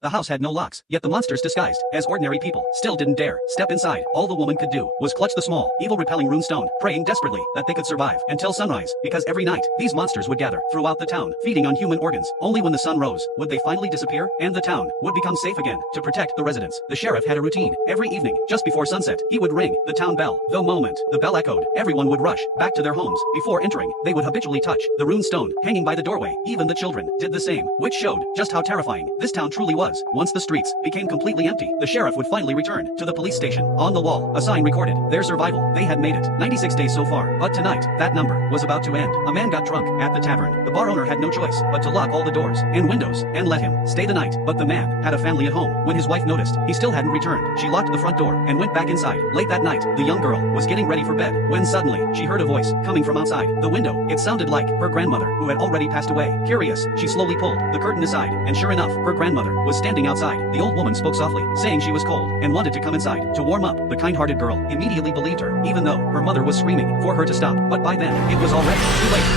The house had no locks, yet the monsters disguised as ordinary people still didn't dare step inside. All the woman could do was clutch the small, evil-repelling runestone, praying desperately that they could survive until sunrise, because every night, these monsters would gather throughout the town, feeding on human organs. Only when the sun rose would they finally disappear, and the town would become safe again. To protect the residents, the sheriff had a routine. Every evening, just before sunset, he would ring the town bell. The moment the bell echoed, everyone would rush back to their homes. Before entering, they would habitually touch the rune stone hanging by the doorway. Even the children did the same, which showed just how terrifying this town truly was. Once the streets became completely empty, the sheriff would finally return to the police station. On the wall, a sign recorded their survival. They had made it 96 days so far, but tonight, that number was about to end. A man got drunk at the tavern. The bar owner had no choice but to lock all the doors and windows and let him stay the night. But the man had a family at home. When his wife noticed he still hadn't returned, she locked the front door and went back inside. Late that night, the young girl was getting ready for bed when suddenly she heard a voice coming from outside the window. It sounded like her grandmother, who had already passed away. Curious, she slowly pulled the curtain aside, and sure enough, her grandmother was standing outside. The old woman spoke softly, saying she was cold and wanted to come inside to warm up. The kind-hearted girl immediately believed her, even though her mother was screaming for her to stop. But by then, it was already too late.